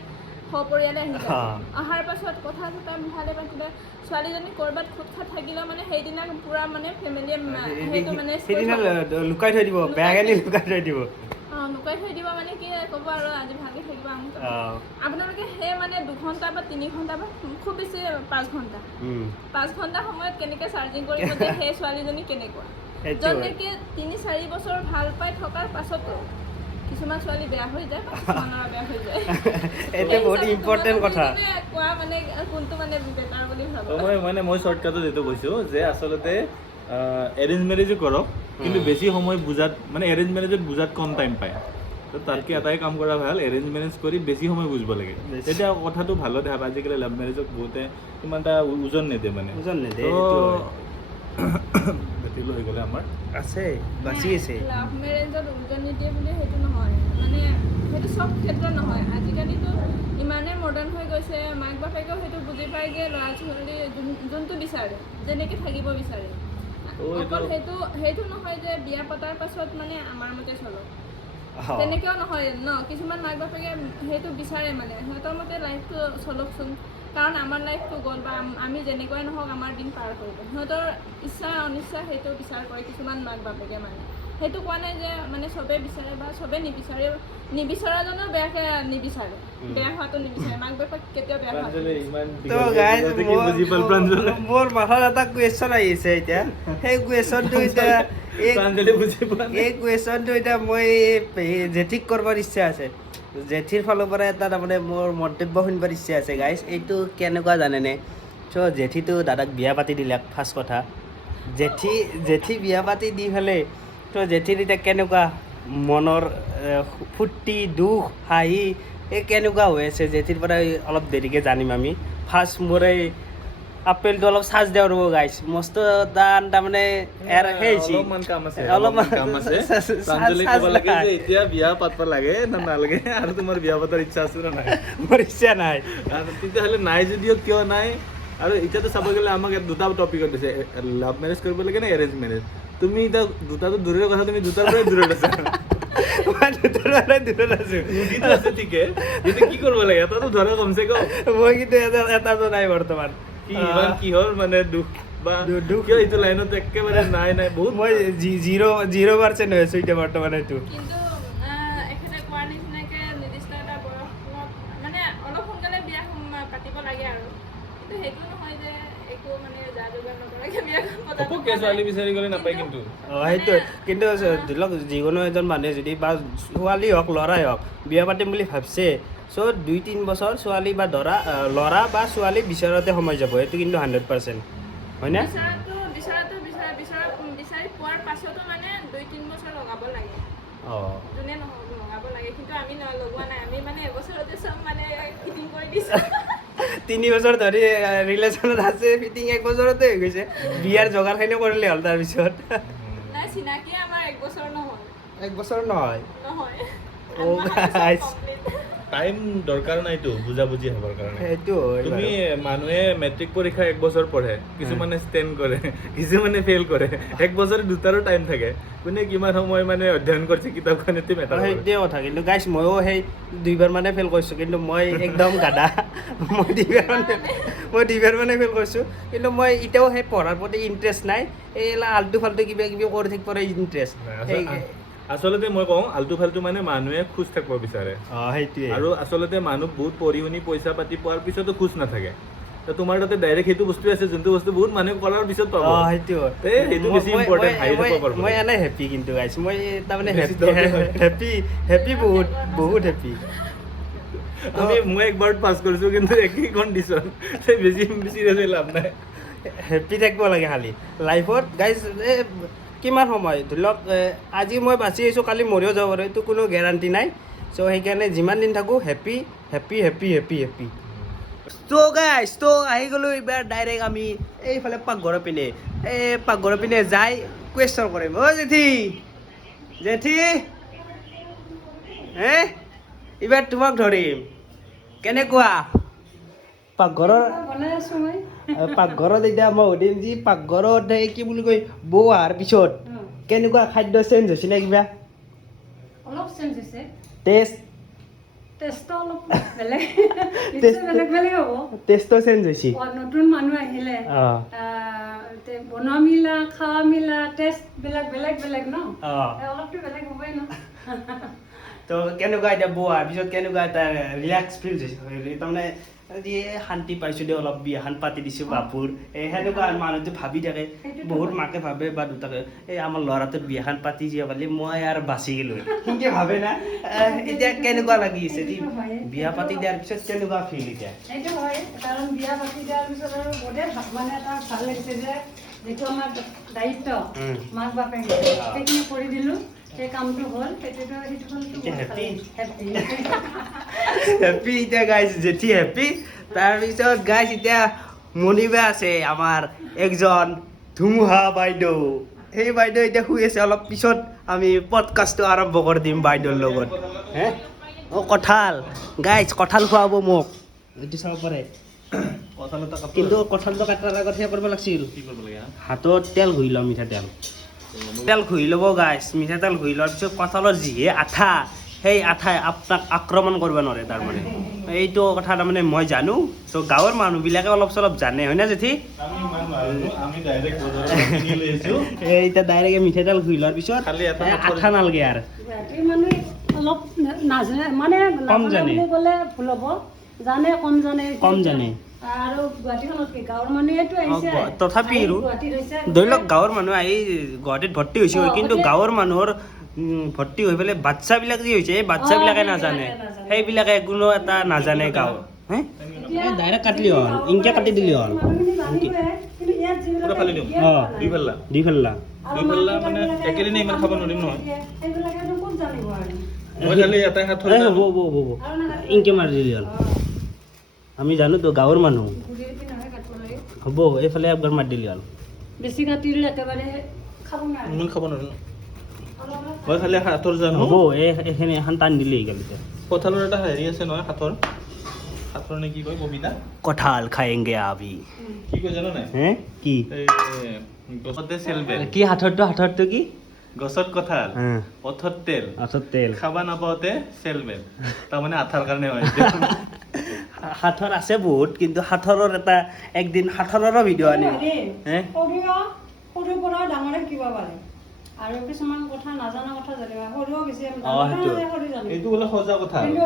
সপৰিয়ালে আহি যায়। অহাৰ পাছত কথা চথা ভালে পাতিলে ছোৱালীজনী ক'ৰবাত খুট খাট থাকিলেও মানে সেইদিনা পূৰা মানে ফেমিলিয়ে সেইটো মানে লুকাই থৈ দিব, বেয়াকৈ লুকাই থৈ দিব। লুকাই থৈ দিব মানে কি ক'ব আৰু আজি ভালকৈ থাকিব আমুক। আপোনালোকে সেই মানে 2 ঘণ্টা বা 3 ঘণ্টা বা খুব বেছি 5 ঘণ্টা 5 ঘণ্টা সময়ত কেনেকৈ চাৰ্জিং কৰিব যে সেই ছোৱালীজনী কেনেকুৱা, য'ত নেকি 3-4 বছৰ ভাল পাই থকাৰ পাছতো কিছুমান ছোৱালী বেয়া হৈ যায় বা কিছুমান ল'ৰা বেয়া হৈ যায়। এইটো বহুত ইম্পৰ্টেণ্ট কথা। কোৱা মানে কোনটো মানে বেটাৰ বুলি ভাবো? মই শ্বৰ্টকাটত এইটো কৈছোঁ যে আচলতে এৰেঞ্জ মেৰেজো কৰক, কিন্তু বেছি সময় বুজাত মানে এৰেঞ্জ মেৰেজত বুজাত কম টাইম পায়। তো তাতকৈ এটাই কাম কৰা ভাল, এৰেঞ্জ মেৰেজ কৰি বেছি সময় বুজিব লাগে, তেতিয়া কথাটো ভালো দেখা পায়। আজিকালি লাভ মেৰেজক বহুতে ইমান এটা ওজন নিদিয়ে মানে, বেটিলো হৈ গ'লে আমাৰ আছে বাচি আছে। লাভ মেৰেজত ওজন নিদিয়ে বুলি সেইটো নহয়, মানে সেইটো চব ক্ষেত্ৰত নহয়। আজিকালিতো ইমানেই মডাৰ্ণ হৈ গৈছে, মাক বাপেকেও সেইটো বুজি পায় যে ল'ৰা ছোৱালী যোনটো বিচাৰে যেনেকৈ থাকিব বিচাৰে। অকল সেইটো নহয় যে বিয়া পতাৰ পাছত মানে আমাৰ মতে চলক, তেনেকেও নহয় ন। কিছুমান মাক বাপেকে সেইটো বিচাৰে মানে সিহঁতৰ মতে লাইফটো চলকচোন, কাৰণ আমাৰ লাইফটো গ'ল বা আমি যেনেকুৱাই নহওক আমাৰ দিন পাৰ কৰিব। সিহঁতৰ ইচ্ছা অনিচ্ছা সেইটো বিচাৰ কৰে কিছুমান মাক বাপেকে। মানে সেইটো কোৱা নাই যে মানে চবেই বিচাৰে বা চবেই নিবিচাৰে, নিবিচৰাজনেও বেয়াকৈ নিবিচাৰে, বেয়া হোৱাটো নিবিচাৰে। মাক বাপেক কেতিয়াও বেয়া হোৱাটো মোৰ মাথাত এটা কুৱেশ্যন আহিছে এতিয়া। সেই কুৱেশ্যনটো এতিয়া মই জেঠিক কৰিবৰ ইচ্ছা আছে। জেঠিৰ ফালৰ পৰা এটা তাৰমানে মোৰ মন্তব্য শুনিবৰ ইচ্ছা আছে গাইজ। এইটো কেনেকুৱা জানেনে? চ' জেঠিটো দাদাক বিয়া পাতি দিলে ফাৰ্ষ্ট কথা। জেঠি বিয়া পাতি দি পেলাই তো জেঠিৰ এতিয়া কেনেকুৱা মনৰ ফূৰ্তি দুখ হাঁহি এই কেনেকুৱা হৈ আছে জেঠিৰ পৰা অলপ দেৰিকৈ জানিম আমি। ফাৰ্ষ্ট মোৰ এই আপেলটো অলপ চাৰ্জ দিওঁ ৰ'ব গাইছ, মস্ত তাৰমানে অলপমান কাম আছে। প্ৰাঞ্জলি ক'ব লাগে যে এতিয়া বিয়া পাতিব লাগে না নালাগে, আৰু তোমাৰ বিয়া পতাৰ ইচ্ছা আছে না নাই? মোৰ ইচ্ছা নাই। তেতিয়াহ'লে নাই যদিও কিয় নাই? আৰু এতিয়াতো চাব গ'লে আমাক 2টা টপিকত দিছে, লাভ মেৰেজ কৰিব লাগে নে এৰেঞ্জ মেৰেজ। তুমি এতিয়া দুটাটো দূৰৰ কথা, তুমি দুটাৰ পৰাই দূৰত আছা। ঠিকে, কিন্তু কি কৰিব লাগে? এটাতো ধৰা কমচে কম। মই কিন্তু এটাতো নাই বৰ্তমান। কিহৰ মানে দুখ বা কিয় এইটো লাইনত একেবাৰে নাই বহুত। মই 0% হৈ আছো এতিয়া বৰ্তমান। এইটো কিন্তু এখেতে কোৱাৰ নিচিনাকৈ নিৰ্দিষ্ট এটা বয়সত মানে অলপ সোনকালে বিয়া পাতিব লাগে আৰু, কিন্তু সেইটো নহয় যে একো মানে যা যোগাৰ নকৰাকৈ বিয়াখন পতাব ছোৱালী বিচাৰি গ'লে নাপায়। কিন্তু সেইটো কিন্তু ধৰি লওক যিকোনো এজন মানুহে যদি বা ছোৱালী হওক ল'ৰাই হওক বিয়া পাতিম বুলি ভাবছে, চ' 2-3 বছৰ ছোৱালী বা ল'ৰা বা ছোৱালী বিচাৰোঁতে সময় যাব। এইটো কিন্তু 100% হয়নে? বিচাৰি পোৱাৰ পাছতো মানে 2-3 বছৰ লগাব লাগে। যোনে নহওক লগাব লাগে, কিন্তু আমি লগোৱা নাই। আমি মানে এবছৰতে চব মানে ফিটিং কৰি দিছোঁ। 3 বছৰ ধৰি ৰিলেশ্যনত আছে, ফিটিং 1 বছৰতে হৈ গৈছে। বিয়াৰ যোগাৰখিনি কৰিলে হ'ল। তাৰপিছত নাই চিনাকি আমাৰ 1 বছৰ নহয়, 1 বছৰ নহয় নহয় ও গাইস টাইম দৰকাৰ নাইতো বুজাবুজি হ'বৰ কাৰণে সেইটো তুমি মানুহে মেট্ৰিক পৰীক্ষা 1 বছৰ পঢ়ে কিছুমানে ষ্টেণ্ড কৰে কিছুমানে ফেইল কৰে 1 বছৰে দুটাৰো টাইম থাকে কোনে কিমান সময় মানে অধ্যয়ন কৰিছে কিতাপখন এতে মেটাৰ কৰে সেইটোৱে কথা কিন্তু গাইছ ময়ো সেই 2বাৰ মানে ফেইল কৰিছোঁ কিন্তু মই একদম গাধা মই 2বাৰ মানে ফেইল কৰিছোঁ কিন্তু মই এতিয়াও সেই পঢ়াৰ প্ৰতি ইণ্টাৰেষ্ট নাই এই আল্টু ফাল্টু কিবা কিবি কৰি থাকিব ইণ্টাৰেষ্ট আচলতে মই কওঁ আল্টু ফাল্টু মানে মানুহে খোজ থাকিব বিচাৰে সেইটোৱে আৰু আচলতে মানুহ বহুত পঢ়ি শুনি পইচা পাতি পোৱাৰ পিছতো খোজ নাথাকে তোমাৰ তাতে ডাইৰেক্ট সেইটো বস্তু আছে যোনটো বস্তু বহুত মানুহে কৰাৰ পিছত পাব সেইটো সেইটো বেছি ইম্পৰ্টেণ্ট হাই থাকিব পাৰব মই এনে হেপী কিন্তু গাইছ মই তাৰমানে হেপী বহুত হেপী মই একবাৰত পাছ কৰিছোঁ কিন্তু একেই কণ্ডিশ্যন বেছি চিৰিয়াছলি লাভ নাই হেপী থাকিব লাগে খালি লাইফত গাইজ কিমান সময় ধৰি লওক আজি মই বাচি আহিছোঁ কালি মৰিও যাব পাৰোঁ এইটো কোনো গেৰাণ্টি নাই চ' সেইকাৰণে যিমান দিন থাকোঁ হেপী ত' গাইজ ত' আহি গ'লোঁ এইবাৰ ডাইৰেক্ট আমি এইফালে পাকঘৰৰ পিনে যাই কুৱেশ্যন কৰিম অ' জেঠি এইবাৰ তোমাক ধৰিম কেনেকুৱা পাকঘৰত এতিয়া মই সুধিম যি পাকঘৰত এই কি বুলি কয় বৌ অহাৰ পিছত কেনেকুৱা খাদ্য চেঞ্জ হৈছে নে কিবা অলপ চেঞ্জ হৈছে টেষ্টটো অলপ বেলেগ হ'ব টেষ্টটো চেঞ্জ হৈছে নতুন মানুহ আহিলে বনোৱা মিলা খোৱা মিলা টেষ্ট বেলেগ ন অলপতো বেলেগ হ'বই ন তো কেনেকুৱা এতিয়া বৌ অহাৰ পিছত কেনেকুৱা এটা ৰিলেক্স ফিল হৈছে তাৰমানে শান্তি পাইছোঁ দে অলপ বিয়াখন পাতি দিছোঁ বাপুৰ সেনেকুৱা মানুহটো ভাবি থাকে বহুত মাকে ভাবে বা দুটাকে এই আমাৰ ল'ৰাটোৰ বিয়াখন পাতি যাব পাৰিলে মই আৰু বাচি গ'লোঁ সেনেকৈ ভাবে না এতিয়া কেনেকুৱা লাগি আছে বিয়া পাতি দিয়াৰ পিছত কেনেকুৱা ফিল এতিয়া সেইটো হয় কাৰণ বিয়া পাতি দিয়াৰ পিছত আৰু বহুতে মানে এটা ভাল লাগিছে যে যিটো আমাৰ দায়িত্ব মাক বাপেক সেইখিনি কৰি দিলোঁ সেই কামটো হ'ল হেপী এতিয়া গাইজ জেঠি হেপী তাৰপিছত গাইজ এতিয়া মণিবা আছে আমাৰ একজন ধুমুহা বাইদেউ সেই বাইদেউ এতিয়া শুই আছে অলপ পিছত আমি পডকাষ্টটো আৰম্ভ কৰি দিম বাইদেউৰ লগত কঁঠাল গাইজ কঁঠাল খুৱাব মোক এইটো চাব পাৰে কিন্তু কঁঠালটো কাটাৰ আগত সেই কৰিব লাগিছিল হাতত তেল ঘঁহি লওঁ মিঠাতেল ঘঁহি ল'ব গাইছ মিঠাতেল ঘঁহি লোৱাৰ পিছত কঁঠালৰ যিহে আঠা সেই আঠাই আপোনাক আক্ৰমণ কৰিব নোৱাৰে তাৰমানে এইটো কথা তাৰমানে মই জানো ত' গাঁৱৰ মানুহবিলাকে অলপ চলপ জানে হয়নে জেঠি এতিয়া ডাইৰেক্ট মিঠাতেল ঘঁহি লোৱাৰ পিছত আঠা নালাগে আৰু মানুহে অলপ নাজানে মানে কম জানে গ'লে ভুল হ'ব জানে কম জানে আৰু গুৱাহাটীখনত কি গাঁৱৰ মানুহেতো আহিছে তথাপি ধৰি লওক গাঁৱৰ মানুহ আহি গুৱাহাটীত ভৰ্তি হৈছে কিন্তু গাঁৱৰ মানুহৰ ভৰ্তি হৈ পেলাই বাচ্ছাবিলাক যি হৈছে এই বাচ্ছাবিলাকে নাজানে সেইবিলাকে কোনো এটা নাজানে গাঁৱৰ ডাইৰেক্ট কাটলি হ'ল ইনকে কাটি দিলি হ'ল দুই ফাল্লা মানে একেদিনে ইমান খাব নোৱাৰিম নহয় হ'ব ইনকে মাৰি দিলি হ'ল আমি জানোতো গাঁৱৰ মানুহ হ'ব এইফালে একবাৰ মাৰি দিলি হ'ল বেছি কাটিলে একেবাৰে খাব নোৱাৰে খাব নোৱাৰিম মই খালি হাতৰ জানো হ'ব এইখিনি এখন টান দিলি এইগালিতে কঁঠালৰ এটা হেৰি আছে নহয় হাতৰ নে কি কয় ববিতা কঁঠাল খায়েংগে আবি কি কয় জানো নাই কি গছতে চেলবেল কি হাতৰটো কি গছত কঁঠাল পথত তেল খাবা নাপাওঁতে চেলবেল তাৰমানে আঠাৰ কাৰণে হয় সাঁথৰ আছে বহুত কিন্তু সাঁথৰৰ এটা একদিন সাঁথৰৰো ভিডিঅ' আনিম সৰুৰ পৰা ডাঙৰে কিবা পাৰে আৰু কিছুমান কথা নাজানা কথা জানিবা সৰুও বেছি এইটো বোলে সজা কথা কিন্তু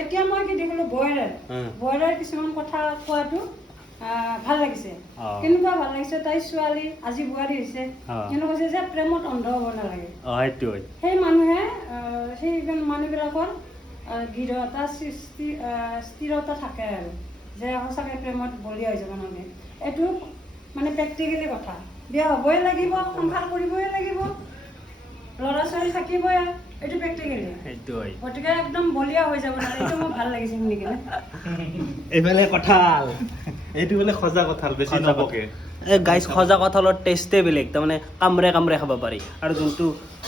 এতিয়া মই কি দেখিলোঁ বৌয়েৰে কিছুমান কথা কোৱাটো ভাল লাগিছে কেনেকুৱা ভাল লাগিছে তাই ছোৱালী আজি বোৱাৰী হৈছে কিন্তু কৈছে যে প্ৰেমত অন্ধ হ'ব নালাগে সেই মানুহে সেই মানুহবিলাকৰ দৃঢ়তা স্থিৰতা থাকে আৰু যে সঁচাকৈ প্ৰেমত বলীয়া হৈ যাব নালাগে এইটো মানে প্ৰেক্টিকেলি কথা বিয়া হ'বই লাগিব সংসাৰ কৰিবই লাগিব ল'ৰা ছোৱালী থাকিবই এইটো প্ৰেক্টিকেলি গতিকে একদম বলীয়া হৈ যাব নালাগে এইটো মোৰ ভাল লাগিছে শুনি কিনে এইফালে কঁঠাল এইটো বোলে সজা কঁঠাল বেছি নপকে গাইজ সজা কঁঠালৰ টেষ্টেই বেলেগ, তাৰমানে কামৰে কামৰে খাব পাৰি। আৰু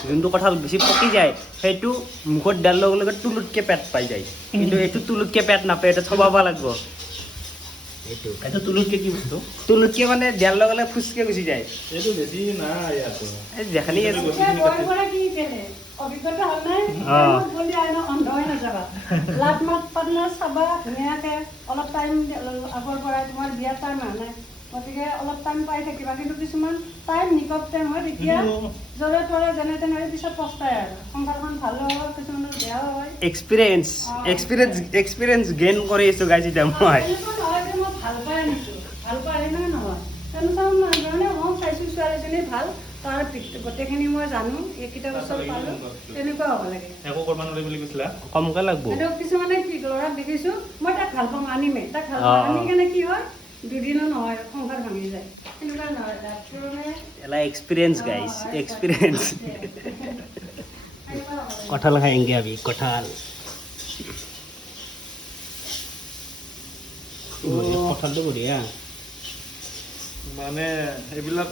যোনটো কঁঠাল বেছি পকি যায় সেইটো মুখত দিয়াৰ লগে লগে তুলুতকৈ পেট পাই যায়, কিন্তু এইটো তুলুতকৈ পেট নাপায়, এইটো থবাব লাগিব। এইটো তুলুতকে কি বস্তু? তুলুতকৈ মানে দিয়াৰ লগে লগে ফুচকে গুচি যায়। এইটো বেছি নাই ইয়াতো। এই যেখানি এতিয়া বইল কৰা কি কেনে অভিজ্ঞতা হ'ল নাই? বুলি আইনা অন্ধ হৈ নাযাবা। লাট মাত পাৰ্টনাৰ চাবা ধুনীয়াকে, অলপ টাইম আগৰ পৰাই তোমাৰ বিয়াৰ টাইম অহা নাই, গতিকে অলপ টাইম পাই থাকিবা। কিন্তু কিছুমান টাইম নিকট টাইম হয়, তেতিয়া য'ৰে তৰে যেনে তেনে পিছত পস্তাই আৰু সংসাৰখন ভালো হয়, কিছুমানৰ বেয়াও হয়। এক্সপিৰিয়েঞ্চ গেইন কৰি আছোঁ গাইজ এতিয়া মই। এনেকুৱা নহয় যে মই ভাল পাই আনিছোঁ, ভাল পাই নহয় নহয়, তেনেকুৱা ধৰণে মই চাইছোঁ ছোৱালীজনী ভাল, তাৰ গোটেইখিনি মই জানো, এইকেইটা বছৰ পালোঁ, তেনেকুৱা হ'ব লাগে। একো কৰিব নোৱাৰে বুলি কৈছিলা? কমকৈ লাগব। কিন্তু কিছুমানে কি ল'ৰাক দেখিছোঁ, মই তাক ভাল পাওঁ আনিমেই, তাক ভাল পাওঁ আনি কেনে কি হয়, দুদিনো নহয় সংসাৰ ভাঙি যায়, তেনেকুৱা নহয়। এলা এক্সপিৰিয়েঞ্চ গাইজ, এক্সপিৰিয়েঞ্চ। কঁঠাল খাएंगे अभी, कटहल। কঁঠালটো বঢ়িয়া। মানে এইবিলাক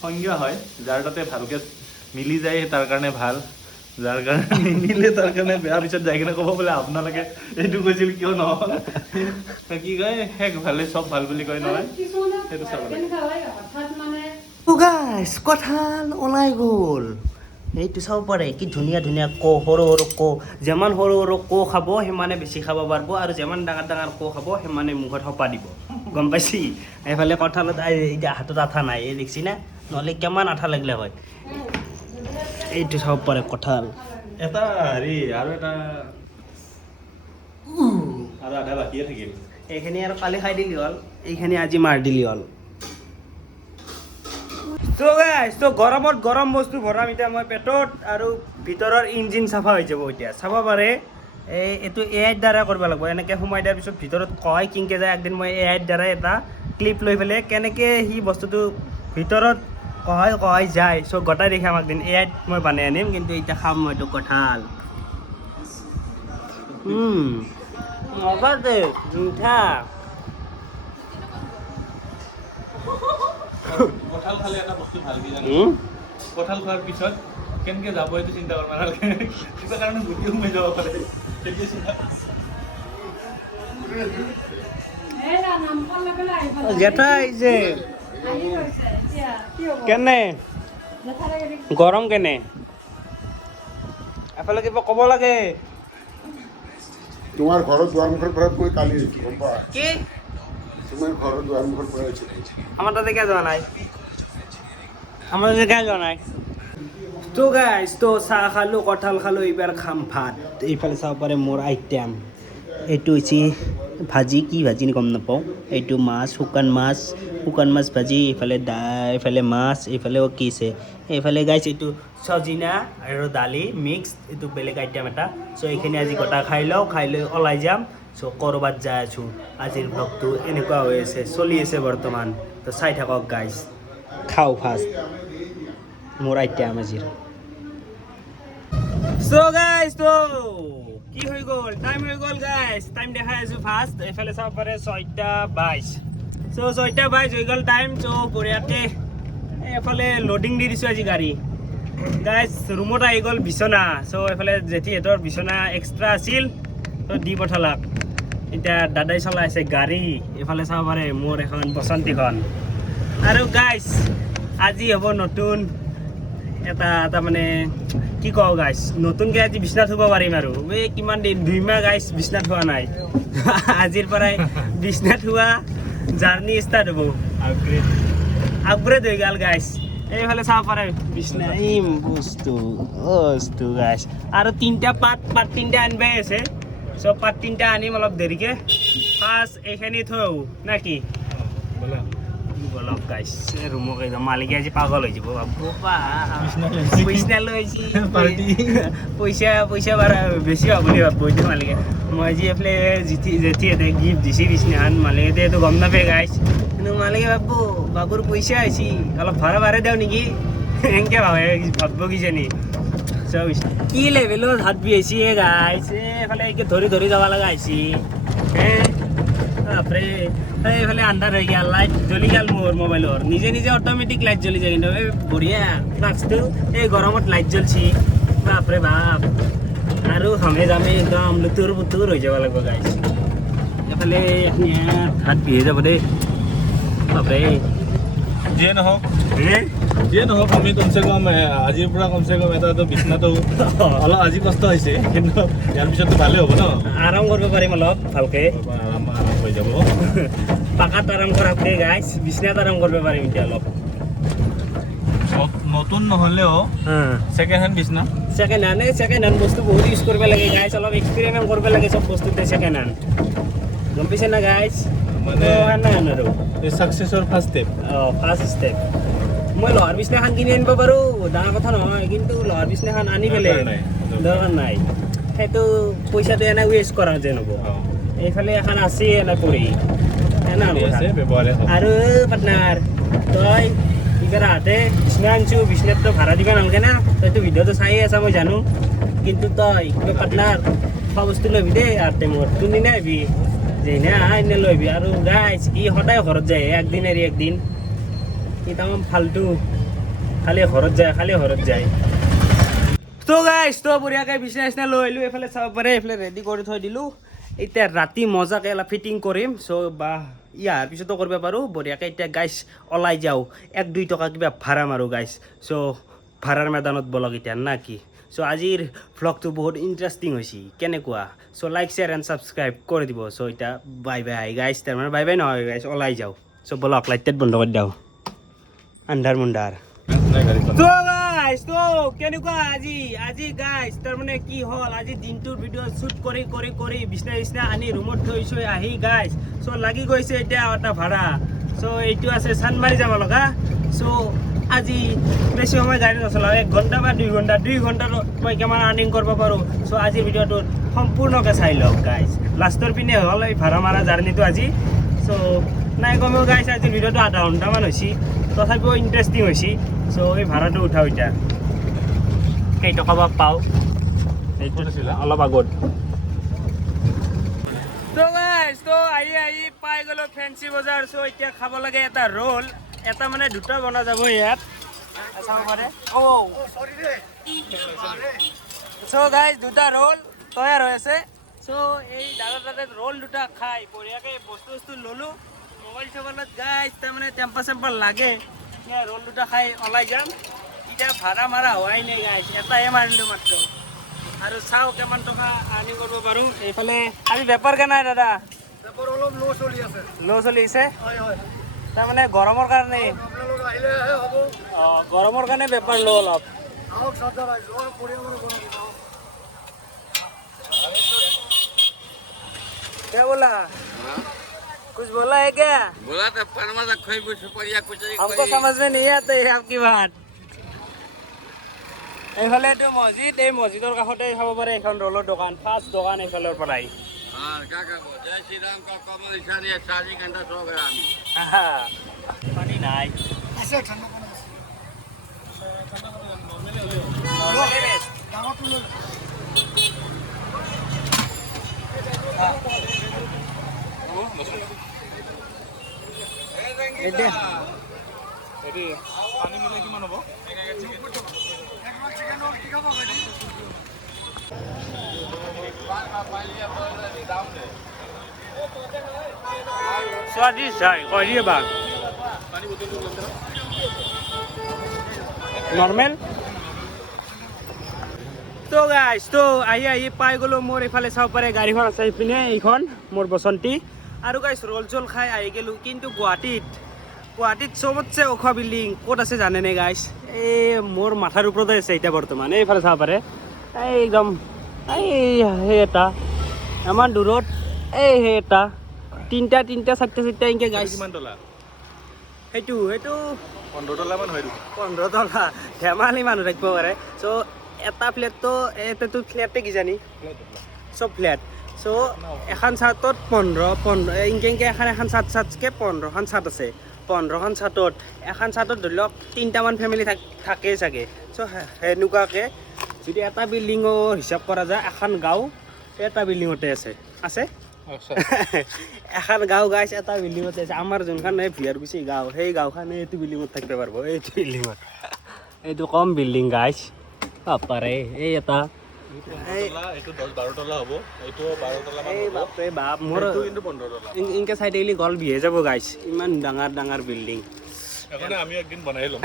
সংজ্ঞা হয়, যাৰ তাতে ভালকে মিলি যায় তাৰ কাৰণে ভাল, যাৰ কাৰণে নিমিলে তাৰ কাৰণে বেয়া। পিছত যাই কিনে ক'ব বোলে আপোনালোকে এইটো কৈছিল কিয় নহ'ল, কি কয় শেষ ভালে চব ভাল বুলি কয় নহয়, সেইটো চাব লাগে। গাইজ কঁঠাল ওলাই গ'ল, এইটো চাব পাৰে কি ধুনীয়া ধুনীয়া সৰু সৰু যিমান সৰু সৰু খাব সিমানে বেছি খাব পাৰিব, আৰু যিমান ডাঙৰ ডাঙৰ খাব সিমানে মুখত সপা দিব, গম পাইছি? এইফালে কঁঠালত এতিয়া হাতত আঠা নাই, এই দেখছি না, নহ'লে কিমান আঠা লাগিলে হয়। এইটো চাব পাৰে কঁঠাল। এটা হেৰি আৰু এটা আৰু আধা বাকীয়ে থাকিল। এইখিনি আৰু কালি খাই দিলি হ'ল, এইখিনি আজি মাৰ দিলি হ'ল। তো গাইজ, তো গৰমত গৰম বস্তু ভৰাম এতিয়া মই পেটত, আৰু ভিতৰৰ ইঞ্জিন চাফা হৈ যাব। এতিয়া চাব পাৰে এইটো এআইৰ দ্বাৰা কৰিব লাগিব, এনেকৈ সোমাই দিয়াৰ পিছত ভিতৰত কয় কিনকৈ যায়। একদিন মই এআইৰ দ্বাৰা এটা ক্লিপ লৈ পেলাই কেনেকৈ সি বস্তুটো ভিতৰত কহাই যায়, চ' গোটাই দেখাম একদিন। এআইত মই বনাই আনিম, কিন্তু এতিয়া খাম মই এইটো কঁঠাল। মজা দে, মিঠা। কঁঠাল খালে এটা বস্তু ভাল কি জানো? কঁঠাল খোৱাৰ পিছত কেনেকে যাব এইটো চিন্তা কৰিব নালাগে, কিবা কাৰণে গুটি সোমাই যাব পাৰে, সেইটোৱে চিন্তা। জেঠা আহিছে। কেনে গৰম কেনে? এফালে কিবা ক'ব লাগে। তোমাৰ ঘৰৰ দুৱাৰমুখৰ পৰা মই কালি আহিছোঁ, গম পোৱা? কি তোমাৰ ঘৰৰ দুৱাৰমুখৰ পৰা আহিছোঁ। আমাৰ তাতে কিয় যোৱা নাই? আমাৰ তাতে কিয় যোৱা নাই? তো গাইজ, তো চাহ খালোঁ, কঁঠাল খালোঁ, এইবাৰ খাম ভাত। এইফালে চাব পাৰে মোৰ আইটেম। এইটো হৈছে ভাজি, কি ভাজি গম নাপাওঁ। এইটো মাছ, শুকান মাছ ভাজি, এইফালে মাছ, এইফালেও কি আছে, এইফালে গাইজ এইটো চজিনা আৰু দালি মিক্স, এইটো বেলেগ আইটেম এটা। চ' এইখিনি আজি গোটা খাই লওঁ, খাই লৈ ওলাই যাম। চ' ক'ৰবাত যাই আছোঁ। আজিৰ ব্লগটো এনেকুৱা হৈ আছে, চলি আছে বৰ্তমান। তো চাই থাকক গাইজ, খাওঁ ফাৰ্ষ্ট মোৰ আইটেম আজিৰ। চ' গাইজ, তো কি হৈ গ'ল, টাইম হৈ গ'ল গাইজ, টাইম দেখাই আছোঁ ফাৰ্ষ্ট। এইফালে চাব পাৰে 6:22। চ' 6:22 হৈ গ'ল টাইম। চ' বঢ়িয়াকৈ এইফালে ল'ডিং দি দিছোঁ আজি গাড়ী। গাইজ ৰুমত আহি গ'ল বিচনা। চ' এইফালে জেঠিহঁতৰ বিচনা এক্সট্ৰা আছিল, ত' দি পঠালাক। এতিয়া দাদাই চলাই আছে গাড়ী। এইফালে চাব পাৰে মোৰ এখন বসন্তীখন। আৰু গাইজ আজি হ'ব নতুন এটা মানে কি কওঁ গাইজ, নতুনকৈ আজি বিচনাত শুব পাৰিম আৰু। এই কিমান দিন 2 মাহ গাইজ বিচনাত শুৱা নাই। আজিৰ পৰাই বিচনাত শুৱা জাৰ্ণি ষ্টাৰ্ট হ'ব। আপগ্ৰেড হৈ গ'ল গাইজ। এইফালে চাব পাৰে বিচনা, এই বস্তু গাইজ। আৰু পাত 3টা আনিবাই আছে। চ' পাত 3টা আনিম অলপ দেৰিকৈ। ফাৰ্ষ্ট এইখিনি থৈ আহোঁ নে কি? বলক গাইজ, ৰুমক একদম মালিকে আজি পাগল হৈ যাব। বিচনা লৈছি পইচা বাৰ বেছি হ'ব বুলি ভাবব এতিয়া মালিকে। মই আজি এইফালে জেঠিহঁতে গিফ্ট দিছে বিচনাখন, মালিকে এইটো গম নাপায় গাইজ। কিন্তু মালিকে ভাবব বাবুৰ পইচা আহিছে, অলপ ভাড়া বাঢ়াই দিওঁ নেকি, এনেকৈ ভাবব কিজানি। কি লেভেলত হাত বিয়াইছে গাইজ, এইফালে ধৰি যাব লগা হৈছে। বাপৰে এইফালে আন্ধাৰ হৈ গ'ল লাইট জ্বলি গ'ল মোৰ মোবাইলৰ নিজে নিজে অট'মেটিক লাইট জ্বলি যায় কিন্তু এই বঢ়িয়া ফ্লাক্সটো এই গৰমত লাইট জ্বলছি বাপৰে বাপ আৰু হামে জামে একদম লুতুৰ পুতুৰ হৈ যাব লাগিব গাইছ এইফালে হাত বিহে যাব দেই বাপৰে যিয়ে নহওক আমি কমচে কম আজিৰ পৰা কমচে কম এটা বিচনাটো অলপ আজি কষ্ট হৈছে কিন্তু ইয়াৰ পিছততো ভালেই হ'ব ন আৰাম কৰিব পাৰিম অলপ ভালকে আৰাম হৈ যাব পাকাত আৰাম কৰাতকে গাইছ বিচনাত আৰাম কৰিব পাৰিম এতিয়া অলপ নতুন নহ'লেও ছেকেণ্ড হেণ্ড বিচনা ছেকেণ্ড হেণ্ড বস্তু বহুত ইউজ কৰিব লাগে গাইছ অলপ এক্সপেৰিমেণ্ট কৰিব লাগে চব বস্তুতে ছেকেণ্ড হেণ্ড গম পাইছে না গাইছ মানে আৰু ছাকচেছৰ ফাৰ্ষ্ট ষ্টেপ ফাৰ্ষ্ট ষ্টেপ মই লোহাৰ বিচনাখন কিনি আনিব পাৰোঁ ডাঙৰ কথা নহয় কিন্তু লোহাৰ বিচনাখন আনি পেলাই দৰকাৰ নাই সেইটো পইচাটো এনে ৱেষ্ট কৰা যেন হ'ব এইফালে এখন আছে এনে পৰি আৰু পাৰ্টনাৰ তই হাতে বিচনা আনিছোঁ বিচনাততো ভাড়া দিব নালাগে না তইতো ভিডিঅ'টো চাই আছা মই জানো কিন্তু তই পাৰ্টনাৰ খোৱা বস্তু ল'বি দেই আৰ্টে মোৰ কোনদিনা আহিবি যেনে এনে ল'বি আৰু গাইছ ই সদায় ঘৰত যায় একদিন এৰি একদিন ই তামাম ফাল্টু খালি ঘৰত যায় তো গাইছ তো বঢ়িয়াকৈ বিচনা লৈ আহিলোঁ এইফালে চাব পাৰে এইফালে ৰেডি কৰি থৈ দিলোঁ এতিয়া ৰাতি মজাকৈ অলপ ফিটিং কৰিম চ' বা ইয়াৰ পিছতো কৰিব পাৰোঁ বঢ়িয়াকৈ এতিয়া গাইছ ওলাই যাওঁ 1-2 টকা কিবা ভাড়া মাৰোঁ গাইছ চ' ভাড়াৰ মেদানত বলক এতিয়া না কি চ' আজিৰ ভ্লগটো বহুত ইণ্টাৰেষ্টিং হৈছে কেনেকুৱা চ' লাইক শ্বেয়াৰ এণ্ড ছাবস্ক্ৰাইব কৰি দিব চ' এতিয়া বাই বাই গাইছ তাৰমানে বাই বাই নহয় গাইছ ওলাই যাওঁ চ' বলক লাইট বন্ধ কৰি দিওঁ আন্ধাৰ মুন্ধাৰ তো গাইছ তো কেনেকুৱা আজি গাইছ তাৰমানে কি হ'ল আজি দিনটোৰ ভিডিঅ' শ্বুট কৰি বিচনা আনি ৰুমত থৈছোঁ আহি গাইছ চ' লাগি গৈছে এতিয়া এটা ভাড়া চ' এইটো আছে চানমাৰি যাব লগা চ' আজি বেছি সময় গাড়ী নচলাওঁ 1 ঘণ্টা বা 2 ঘণ্টা 2 ঘণ্টাত মই কিমান আৰ্নিং কৰিব পাৰোঁ চ' আজিৰ ভিডিঅ'টোত সম্পূৰ্ণকৈ চাই লওক গাইছ লাষ্টৰ পিনে হ'ল এই ভাড়া মাৰা জাৰ্ণিটো আজি চ' নাই কমেও গাইছ আজিৰ ভিডিঅ'টো আধা ঘণ্টামান হৈছে তথাপিও ইণ্টাৰেষ্টিং হৈছে চ' এই ভাড়াটো উঠাওঁ এতিয়া কেইটকা বা পাওঁ এইটো অলপ আগত তো গাইছ তো আহি পাই গ'লোঁ ফেঞ্চি বজাৰ চ' এতিয়া খাব লাগে এটা ৰোল এটা মানে দুটা বনা যাব ইয়াত চাব পাৰে চ' গাইছ দুটা ৰোল তৈয়াৰ হৈ আছে চ' এই দাদা তাতে ৰোল দুটা খাই বঢ়িয়াকৈ বস্তু ল'লোঁ মোবাইল চোবাইলত গাইছ তাৰমানে টেম্পাৰ লাগে ৰোল দুটা খাই ওলাই যাম এতিয়া ভাড়া মাৰা হোৱাই নাই গাইছ এটাহে মাৰিলোঁ মাত্ৰ আৰু চাওঁ কিমান টকা আৰ্নিং কৰিব পাৰোঁ এইফালে আজি বেপাৰ কেনে দাদা ল' চলি আছে তাৰমানে গৰমৰ কাৰণে গৰমৰ কাৰণে বেপাৰ ল' অলপ क्या बोला कुछ बोला है क्या बोला तो परमाजा खोई कुछ सुपारिया कुछ हमको समझ में नहीं आती है आपकी बात এইফালে এইটো মছজিদ এই মছজিদৰ কাষতে চাব পাৰে এখন ৰোলৰ দোকান ফাৰ্ষ্ট দোকান এইফালৰ পৰাই हाँ क्या कहो जय श्री राम का कमल निशानी है 4 घंटा सो गया आमी পানী নাই পানী মিলাই কিমান হ'ব स्वादिष्ट है कहिए बात नॉर्मल তো গাইছ তো আহি পাই গ'লোঁ মোৰ এইফালে চাব পাৰে গাড়ীখন আছে এইপিনে এইখন মোৰ বসন্তী আৰু গাইছ ৰোল চোল খাই আহি গ'লোঁ কিন্তু গুৱাহাটীত চবতছে ওখ বিল্ডিং ক'ত আছে জানেনে গাইছ এই মোৰ মাথাৰ ওপৰতে আছে এতিয়া বৰ্তমান এইফালে চাব পাৰে এই একদম এই সেই এটা ইমান দূৰত এই সেই এটা তিনিটা চাৰিটা এনেকৈ গাইছ কিমান ডলাৰ সেইটো 15 ডলাৰমান হয় 15 টকা ধেমালি মানুহ থাকিব পাৰে চ' এটা ফ্লেটটো এইটো ফ্লেটে কিজানি চব ফ্লেট চ' এখন চাৰ্টত 15 এনেকৈ এখন চাৰ্টকৈ 15খন চাৰ্ট আছে 15খন চাৰ্টত এখন চাৰ্টত ধৰি লওক 3টামান ফেমিলি থাকেই চাগে চ' সেনেকুৱাকৈ যদি এটা বিল্ডিঙৰ হিচাপ কৰা যায় এখন গাঁও এটা বিল্ডিঙতে আছে এখন গাঁও গাইছ এটা বিল্ডিঙত আছে আমাৰ যোনখন এই ভিয়াৰকুছি গাঁও সেই গাঁওখনে এইটো বিল্ডিঙত থাকিব পাৰিব এইটো বিল্ডিঙত এইটো কম বিল্ডিং গাইছ বাপাৰে এই এটা এইটো 10-12 তলা হ'ব এইটো 12 তলা মান এই হ'ব বাপৰে বাপ মোৰ এইটো কিন্তু 15 তলা ইনকে চাইড আহিলে গল বিহে যাব গাইছ ইমান ডাঙৰ ডাঙৰ বিল্ডিং এখনে আমি একদিন বনাই ল'ম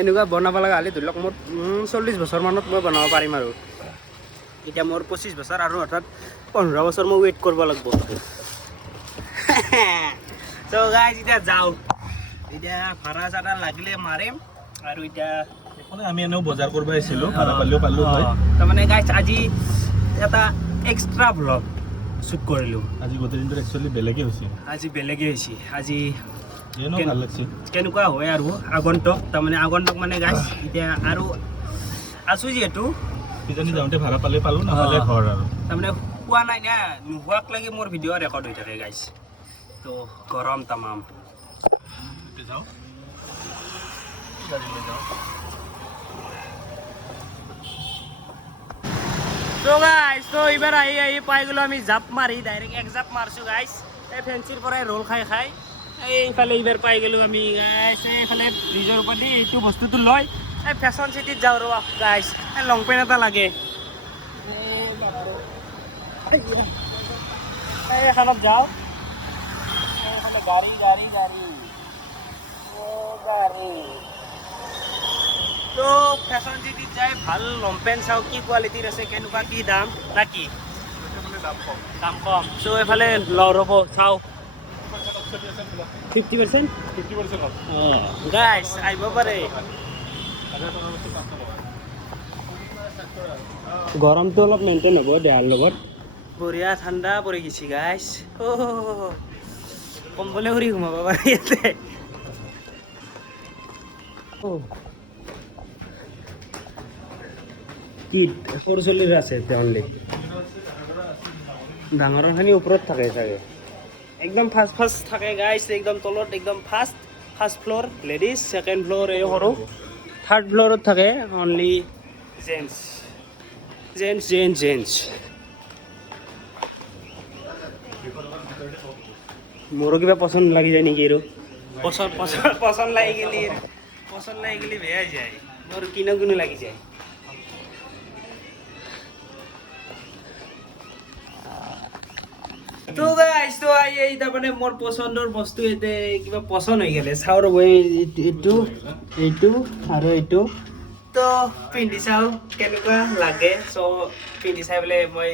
এনেকুৱা বনাব লগা হ'লে ধৰি লওক মোৰ 40 বছৰ মানত মই বনাব পাৰিম আৰু এতিয়া মোৰ 25 বছৰ আৰু অৰ্থাৎ 15 বছৰ মই ৱেইট কৰিব লাগিব তো গাইজ এতিয়া যাওঁ এতিয়া ভাড়া চাড়া লাগিলে মাৰিম আৰু এতিয়া এখনে আমি এনেও বজাৰ কৰিব আহিছিলোঁ ভাড়া পালেও পালোঁ হয় তাৰমানে গাইজ আজি এটা এক্সট্ৰা ভ্লগ শ্বুট কৰিলোঁ আজি গোটেই দিনটো একচুৱেলি বেলেগেই হৈছে আজি বেলেগে হৈছে আজি এনেও ভাল লাগছে কেনেকুৱা হয় আৰু আগন্তুক তাৰমানে আগন্তুক মানে গাইজ এতিয়া আৰু আছোঁ যিহেতু কিজানি যাওঁতে ভাড়া পালে পালোঁ নাপালে ঘৰ আৰু তাৰমানে পোৱা নাই না নোহোৱাক লাগি মোৰ ভিডিঅ' ৰেকৰ্ড হৈ থাকে গাইজ তো গৰম তামাম যাওঁ তো গাইজ তো এইবাৰ আহি পাই গ'লোঁ আমি জাপ মাৰি ডাইৰেক্ট এক জাপ মাৰছোঁ গাইজ এই ফেঞ্চিৰ পৰাই ৰোল খাই খাই এইফালে এইবাৰ পাই গ'লোঁ আমি গাইজ এইফালে ব্ৰিজৰ ওপৰত দি এইটো বস্তুটো লৈ এই ফেশ্বন চিটিত যাওঁ ৰ'বা গাইজ এই লং পেণ্ট এটা লাগে এইখনত যাওঁ এইফালে গাড়ী গাড়ী গাড়ী গাড়ী তো ফেশ্বন চিটিত যাই ভাল লং পেণ্ট চাওঁ কি কোৱালিটিৰ আছে কেনেকুৱা কি দাম না কি দাম কম চ' এইফালে লওঁ ৰ'ব চাওঁ 50% অঁ গাইজ আহিব পাৰে গৰমটো অলপ মেইনটেইন হ'ব দেহাৰ লগত বঢ়িয়া ঠাণ্ডা পৰি গৈছে গাইজ কম্বলে ঘূৰি ঘুমাব পাৰে ইয়াতে কি সৰু চলিৰ আছে অনলি ডাঙৰখিনি ওপৰত থাকে চাগে একদম ফাৰ্ষ্ট থাকে গাইজ একদম তলত একদম first floor ladies second floor এই সৰু থাৰ্ড ফ্ল'ৰত থাকে অনলি জেন্টছ মোৰো কিবা পচন্দ লাগি যায় নেকি আৰু পচন্দ লাগি গেলি বেয়া যায় মোৰ কিনো লাগি যায় তো গাইজ তো এই তাৰমানে মোৰ পচন্দৰ বস্তু এতিয়া কিবা পচন্দ হৈ গ'লে চাওঁ ৰ'ব এইটো আৰু এইটো তো পিন্ধি চাওঁ কেনেকুৱা লাগে চ' পিন্ধি চাই পেলাই মই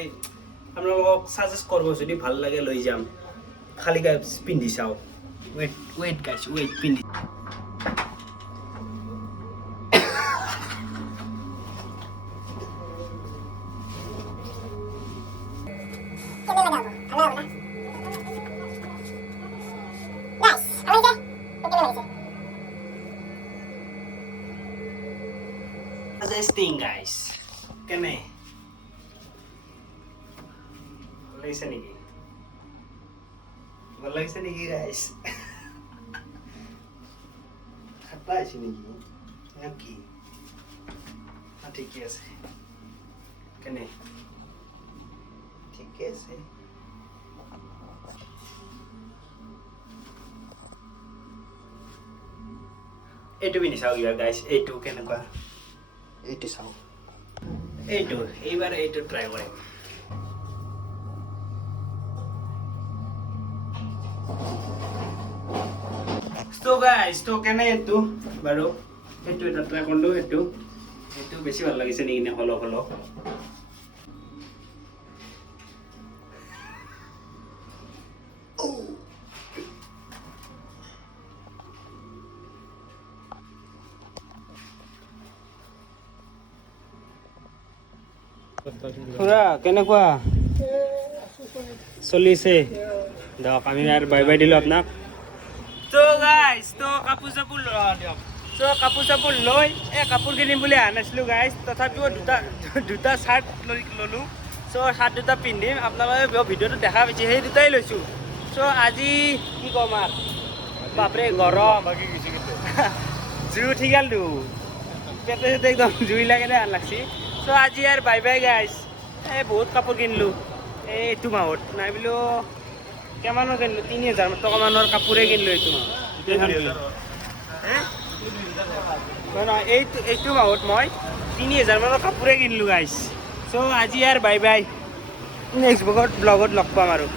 আপোনালোকক ছাজেষ্ট কৰিব যদি ভাল লাগে লৈ যাম খালি গাইজ পিন্ধি চাওঁ ৱেইট গাইজ ৱেইট পিন্ধি Suggesting guys, kene. Laisa niki. Laisa niki guys. Apa sih niki? Naki. ठीक আছে. Kene. ঠিক আছে. এইটো পিন্ধি চাওঁ গাইজ এইটো কেনেকুৱা এইটো চাওঁ এইবাৰ এইটো ট্ৰাই কৰিম তো গাইজ তো কেনে এইটো বাৰু এইটো এটা ট্ৰাই কৰিলোঁ এইটো বেছি ভাল লাগিছে নেকি নে হলক খুৰা কেনেকুৱা চলিছে দিয়ক আমি আৰু বাই বাই দিলোঁ আপোনাক তো গাইজ তো কাপোৰ চাপোৰ দিয়ক চ' কাপোৰ চাপোৰ লৈ কাপোৰ কিনিম বুলি অহা নাছিলোঁ গাইজ তথাপিও দুটা চাৰ্ট ল'লোঁ চ' চাৰ্ট দুটা পিন্ধিম আপোনালোকে ভিডিঅ'টো দেখা পাইছে সেই দুটাই লৈছোঁ চ' আজি কি ক'ম আৰু বাপৰে গৰম জুই উঠি গ'লতো পেটে চেটে একদম জুই লাগে আন লাগছি চ' আজি আৰু বাই বাই গাইজ বহুত কাপোৰ কিনিলোঁ এইটো মাহত নাই বোলো কিমানৰ কিনিলোঁ 3,000 টকা মানৰ কাপোৰে কিনিলোঁ এইটো মাহত এইটো মাহত মই 3,000 মানৰ কাপোৰে কিনিলোঁ গাইছ চ' আজি আৰু বাই বাই নেক্সট ব্লগত লগ পাম আৰু